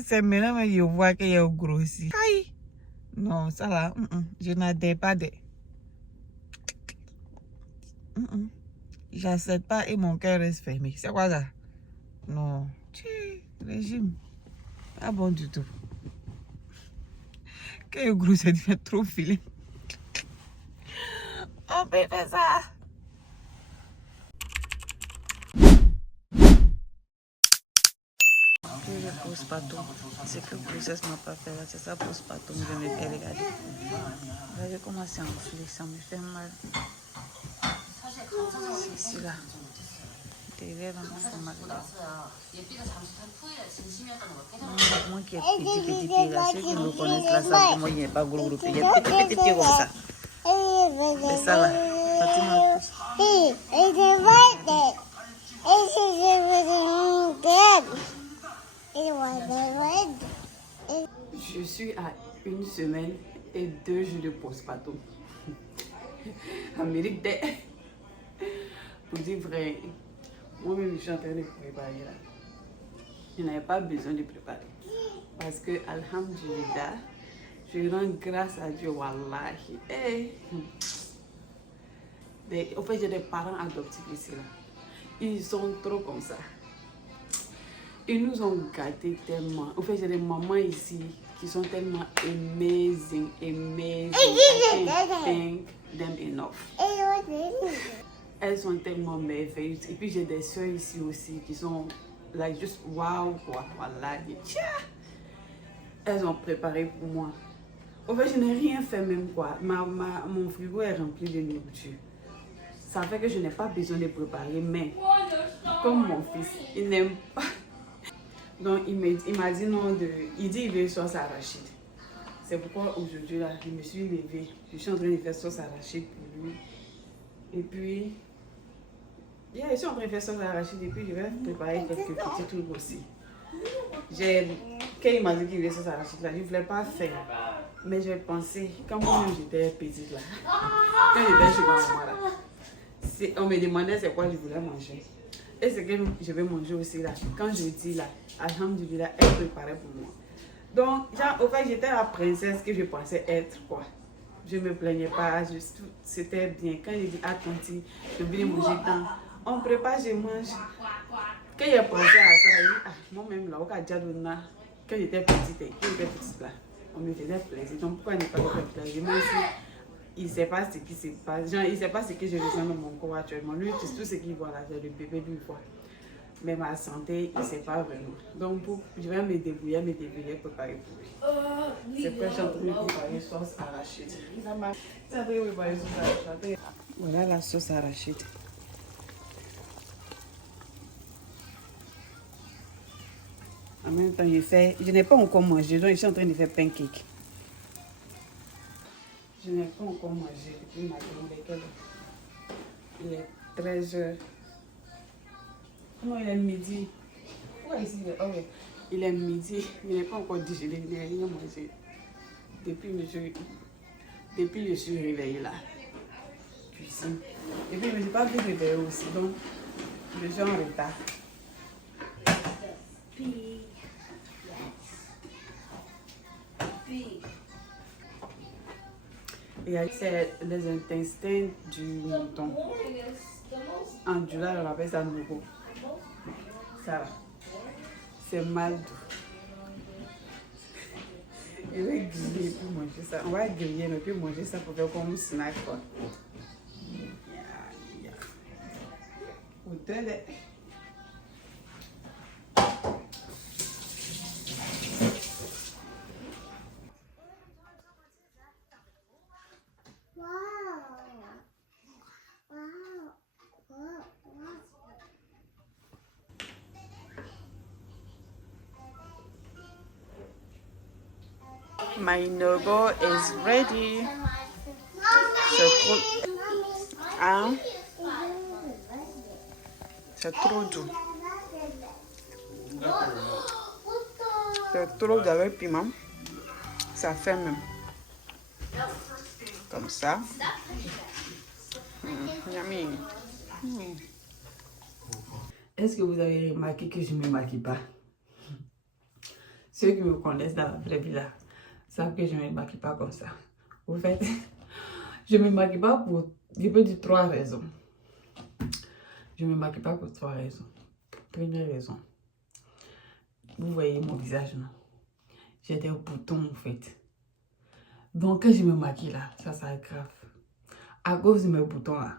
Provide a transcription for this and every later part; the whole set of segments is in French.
C'est maintenant que je vois qu'il y a grossi. Aïe! Non, ça là, je n'adhère pas de. J'accepte pas et mon cœur reste fermé. C'est quoi ça? Non. Régime. Pas bon du tout. Quand il gros, ça devient trop filé. On peut faire ça. Je ne pose pas tout. C'est que grossesse m'a pas fait là. C'est ça, pose pas tout. Je me fais regarder. Là, j'ai commencé à enfler. Ça me fait mal. C'est là. Derrière, on fait mal. Moi qui est petit là, ceux qui me connaissent là, savent que moi, il n'y a pas gros. Il y a petit comme ça. C'est ça là. Fatima pousse. Je suis à 1 semaine et 2 jours de postpartum. Amérique des. Pour dire vrai, moi-même je suis en train de préparer là. Je n'avais pas besoin de préparer. Parce que, alhamdulillah, je rends grâce à Dieu, wallahi. En fait, j'ai des parents adoptifs ici là. Ils sont trop comme ça. Ils nous ont gâtés tellement. En fait, j'ai des mamans ici qui sont tellement amazing. I can't thank them enough. Elles sont tellement merveilleuses. Et puis j'ai des soeurs ici aussi qui sont like juste wow quoi. Voilà. Elles ont préparé pour moi. En fait, je n'ai rien fait même quoi. Mon frigo est rempli de nourriture. Ça fait que je n'ai pas besoin de préparer. Mais comme mon fils, il n'aime pas. Donc il m'a dit non il dit il veut sauce arachide. C'est pourquoi aujourd'hui là, je me suis levée. Je suis en train de faire sauce arachide pour lui. Et puis, je suis en train de faire sauce arachide et puis je vais préparer quelques petits trucs aussi. Quand il m'a dit qu'il veut sauce arachide là, je ne voulais pas faire. Mais j'ai pensé, quand moi-même j'étais petite là, quand j'étais chez ma maman là, on me demandait c'est quoi je voulais manger. Et ce que je vais manger aussi là, quand je dis là, alhamdulillah, elle préparait pour moi. Donc, genre, au fait, j'étais la princesse que je pensais être, quoi. Je me plaignais pas, c'était bien. Quand j'ai dit à Tanti, je voulais manger tant, on prépare, je mange. Quand j'ai pensé à ça, j'ai dit, moi-même là, au cas quand j'étais petite là, on me faisait plaisir. Donc, pourquoi ne pas me faire plaisir? Moi aussi, il ne sait pas ce qui se passe. Genre, il ne sait pas ce que je ressens dans mon corps actuellement. Lui, tout ce qu'il voit là, c'est le bébé lui voit. Mais ma santé, il ne sait pas vraiment. Donc, je vais me débrouiller, préparer pour lui. C'est pourquoi je suis en train de préparer sauce arachide. Voilà la sauce arachide. En même temps, je n'ai pas encore mangé, donc je suis en train de faire pancake. Je n'ai pas encore mangé depuis matin. Il est 13h. Non, il est midi. Ouais, ici, il est midi. Il n'est pas encore digéré, il n'a rien mangé. Depuis je suis réveillée là. Cuisine. Et puis je ne suis pas plus réveillée aussi, donc je suis en retard. Et c'est les intestins du mouton. En Jula, on appelle ça nouveau. Ça, c'est mal doux. Je vais griller pour manger ça. On va griller, mais puis manger ça pour faire comme un snack. Quoi. My nogo is ready. C'est trop doux. C'est trop doux avec piment. Ça fait même. Comme ça. Yummy. Est-ce que vous avez remarqué que je ne me maquille pas? ceux qui me connaissent dans la vraie vie là, savent que je ne me maquille pas comme ça. Au fait, je ne me maquille pas pour, je peux dire 3 raisons. Je ne me maquille pas pour 3 raisons. Première raison, vous voyez mon visage, non? J'ai des boutons en fait. Donc quand je me maquille là, ça aggrave. À cause de mes boutons là,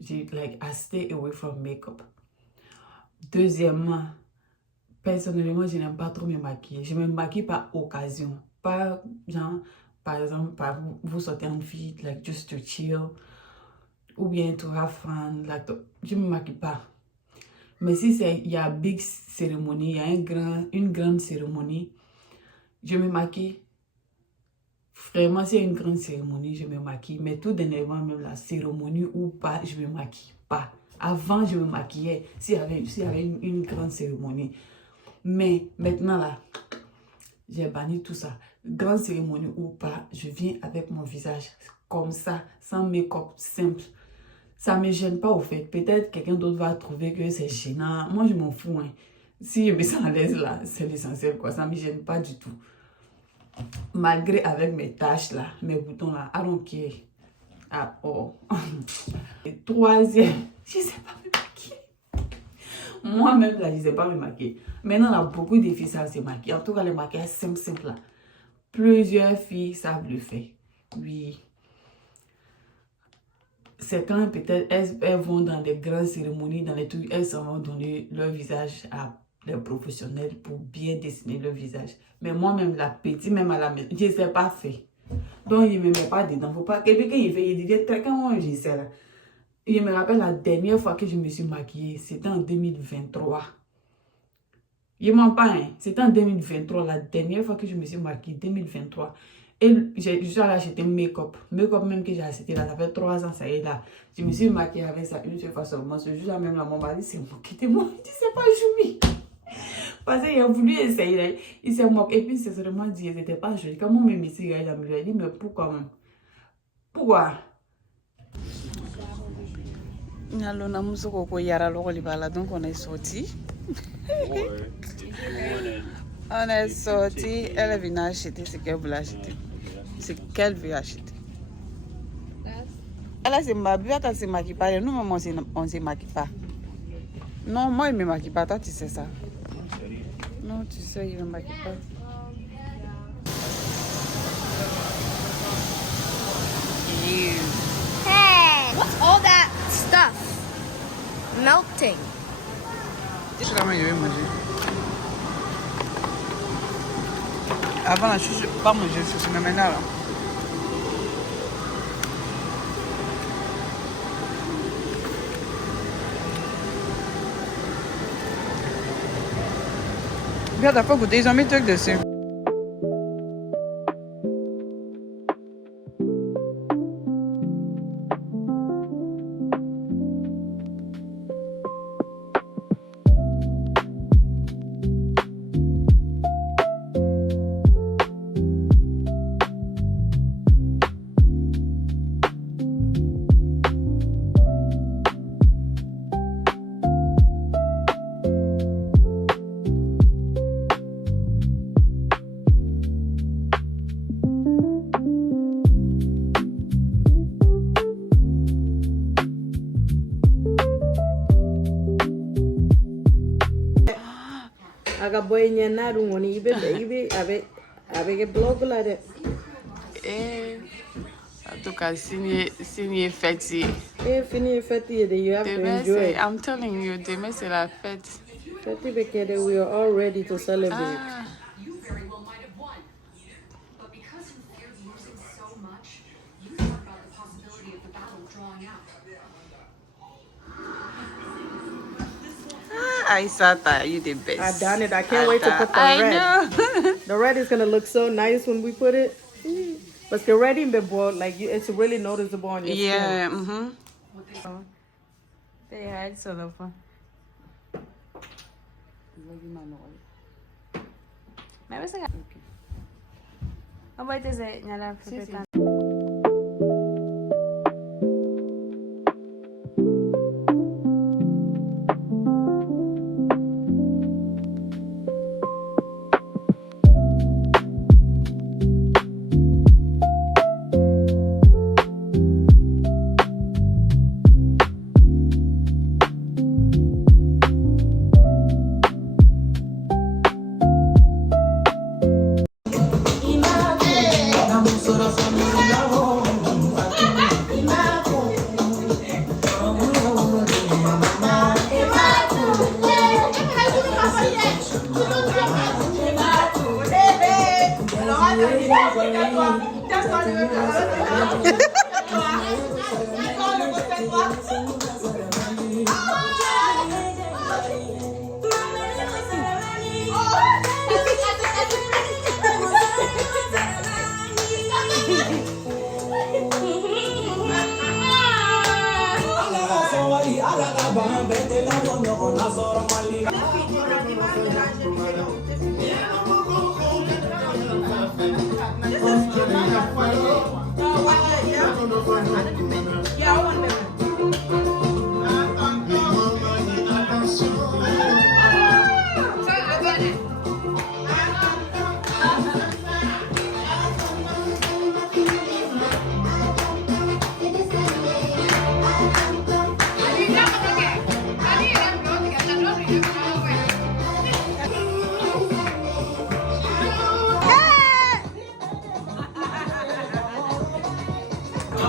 I stay away from makeup. Deuxièmement, personnellement, je n'aime pas trop me maquiller. Je me maquille par occasion. Pas genre, par exemple, vous sortez en fille, like just to chill. Ou bien to have fun. Like, je ne me maquille pas. Mais si il y a big cérémonie, il y a une grande cérémonie, je me maquille. Vraiment, s'il y a une grande cérémonie, je me maquille. Mais tout dernièrement, même la cérémonie ou pas, je ne me maquille pas. Avant, je me maquillais s'il y avait une grande cérémonie. Mais maintenant, là, j'ai banni tout ça. Grande cérémonie ou pas, je viens avec mon visage comme ça, sans make-up simple. Ça ne me gêne pas au fait. Peut-être quelqu'un d'autre va trouver que c'est gênant. Moi, je m'en fous. Hein. Si je me sens à l'aise là, c'est l'essentiel, quoi. Ça ne me gêne pas du tout. Malgré avec mes taches là, mes boutons là, I don't care. Ah, oh. Et troisième, je ne sais pas me maquiller. Moi-même là, je ne sais pas me maquiller. Maintenant, là, beaucoup de filles savent se maquiller. En tout cas, les maquillages simples là. Plusieurs filles savent le faire. Oui. C'est quand peut-être elles vont dans des grandes cérémonies, dans les trucs, elles s'en vont donner leur visage à des professionnels pour bien dessiner leur visage. Mais moi-même, la petite, même à la maison, je ne sais pas faire. Donc, je ne me mets pas dedans. Faut pas, quelqu'un il fait, il dit, très quand moi je sais là. Je me rappelle la dernière fois que je me suis maquillée, c'était en 2023. Je m'en parle, hein. C'était en 2023, la dernière fois que je me suis maquillée, 2023. Et je suis allée acheter make-up. Make-up même que j'ai acheté là, ça fait 3 ans, ça y est là. Je me suis maquillée avec ça une seule fois seulement. Ce jour-là même, là, mon mari s'est moqué de moi. Il dit, c'est pas joli. Parce qu'il a voulu essayer. Il s'est moqué. Et puis, c'est seulement dit, c'était pas joli. Quand mon mémé s'est regardé, il m'a dit, mais pourquoi même? Pourquoi? Donc on est sorti. On est sorti. Elle est venue acheter ce qu'elle voulait acheter. Ce qu'elle veut acheter. Elle s'est maquillée. Elle s'est maquillée pas. Nous, on ne se maquille pas. Non, moi, je ne me maquille pas. Toi, tu sais ça. Non, tu sais, je ne me maquille pas. Hey, what's all that stuff melting? Je vais manger. Avant, je ne pas manger ceci, mais maintenant là. Regarde, t'as pas goûté, ils ont mis le truc dessus. Boy na rungoni ibe avec blog là de En tout cas, signé fête. fini fête de you have to enjoy. I'm telling you, demain c'est la fête. Fête because we are all ready to celebrate. You very well might have won. But because you feared losing so much, you thought about the possibility of the battle drawing out. Aisata, you the best. I done it. I can't wait to put the red. Know. The red is gonna look so nice when we put it. But the red in the bowl, like it's really noticeable on your skin. Yeah. They had sort of. Maybe saya. Apa itu saya nyala pepetan?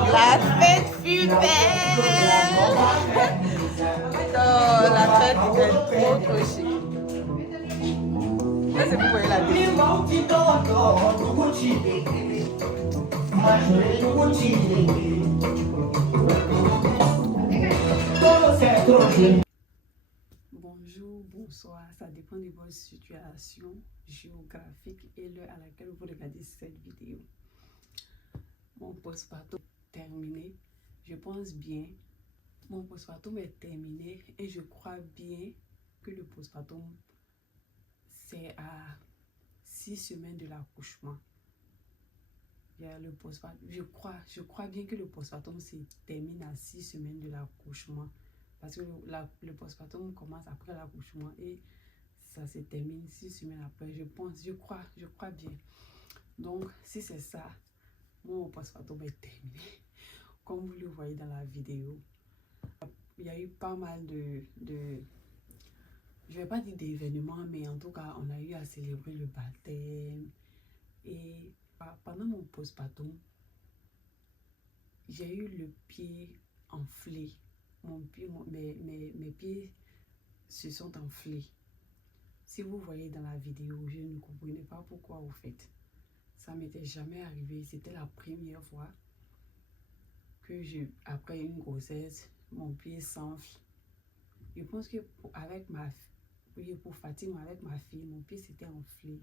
La fête fut belle. Oh, la fête était trop chic. Là, c'est pour voyez la télé. Bonjour, bonsoir, ça dépend de votre situation géographique et l'heure à laquelle vous regardez cette vidéo. Mon postpartum est terminé, je pense bien. Mon postpartum est terminé et je crois bien que le postpartum c'est à 6 semaines de l'accouchement. Le postpartum, je crois bien que le postpartum se termine à 6 semaines de l'accouchement. Parce que le postpartum commence après l'accouchement et ça se termine 6 semaines après. Je crois bien. Donc, si c'est ça, mon postpartum est terminé. Comme vous le voyez dans la vidéo, il y a eu pas mal de je vais pas dire d'événements, mais en tout cas, on a eu à célébrer le baptême. Et pendant mon postpartum, j'ai eu le pied enflé. Mes pieds se sont enflés. Si vous voyez dans la vidéo, je ne comprenais pas pourquoi au fait. Ça m'était jamais arrivé. C'était la première fois que après une grossesse, mon pied s'enfle. Je pense que pour Fatima, avec ma fille, mon pied s'était enflé.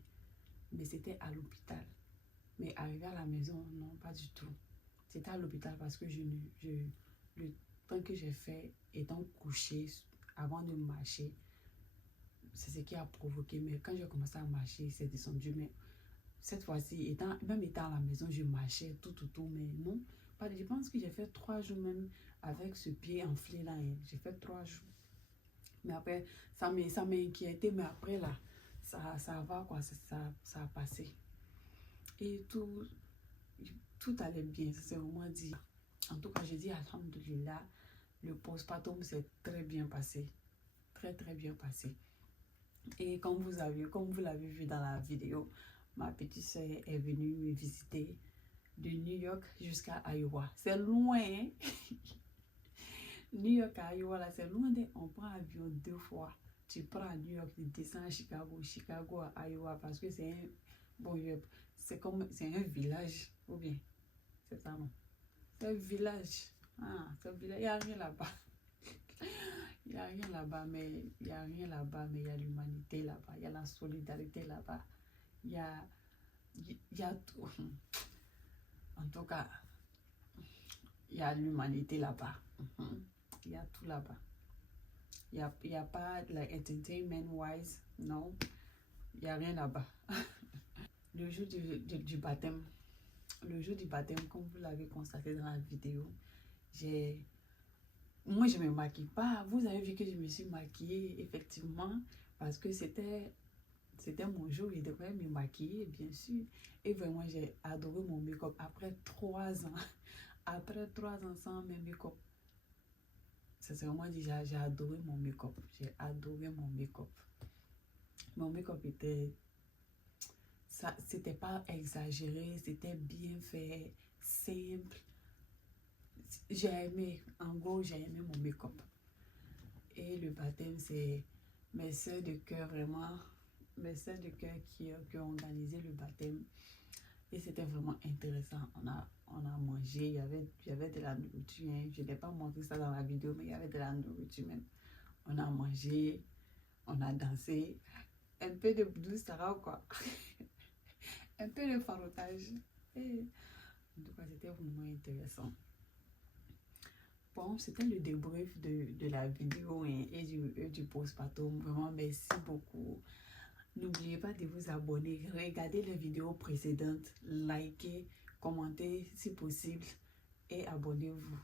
Mais c'était à l'hôpital. Mais arrivé à la maison, non, pas du tout. C'était à l'hôpital parce que le temps que j'ai fait étant couchée avant de marcher, c'est ce qui a provoqué. Mais quand j'ai commencé à marcher, c'est descendu. Mais cette fois-ci, même étant à la maison, je marchais tout, mais non. Je pense que j'ai fait 3 jours même avec ce pied enflé là. J'ai fait 3 jours. Mais après, ça m'a inquiété. Mais après là, ça va quoi, ça a passé. Et tout allait bien, c'est vraiment dit. En tout cas, j'ai dit alhamdoulilah, le postpartum s'est très bien passé. Très bien passé. Et comme vous l'avez vu dans la vidéo, ma petite soeur est venue me visiter de New York jusqu'à Iowa. C'est loin, hein? New York à Iowa, là, c'est loin. On prend l'avion 2 fois. Tu prends à New York, tu descends à Chicago à Iowa, parce que c'est un village, ou bien, c'est ça, non? C'est un village. C'est un village. Il n'y a rien là-bas. Il n'y a rien là-bas, mais il y a l'humanité là-bas. Il y a la solidarité là-bas. Il y a tout. En tout cas, il y a l'humanité là-bas. Il y a tout là-bas. Il y a pas, like, entertainment-wise, non. Il n'y a rien là-bas. Le jour du baptême, comme vous l'avez constaté dans la vidéo, moi je ne me maquille pas. Vous avez vu que je me suis maquillée effectivement parce que c'était mon jour, je devrais me maquiller bien sûr. Et vraiment j'ai adoré mon make-up après 3 ans. Après 3 ans sans mes make-up. C'est vraiment dit, j'ai adoré mon make-up. J'ai adoré mon make-up. Mon make-up c'était pas exagéré, c'était bien fait, simple. J'ai aimé, en gros, j'ai aimé mon make-up. Et le baptême, c'est mes sœurs de cœur, vraiment, mes sœurs de cœur qui ont organisé le baptême. Et c'était vraiment intéressant. On a mangé, il y avait de la nourriture. Hein. Je n'ai pas montré ça dans la vidéo, mais il y avait de la nourriture même. On a mangé, on a dansé. Un peu de douce Sarah, quoi. Un peu de farotage. Et, en tout cas, c'était vraiment intéressant. Bon, c'était le débrief de la vidéo hein, et du postpartum. Vraiment, merci beaucoup. N'oubliez pas de vous abonner. Regardez les vidéos précédentes. Likez, commentez si possible. Et abonnez-vous.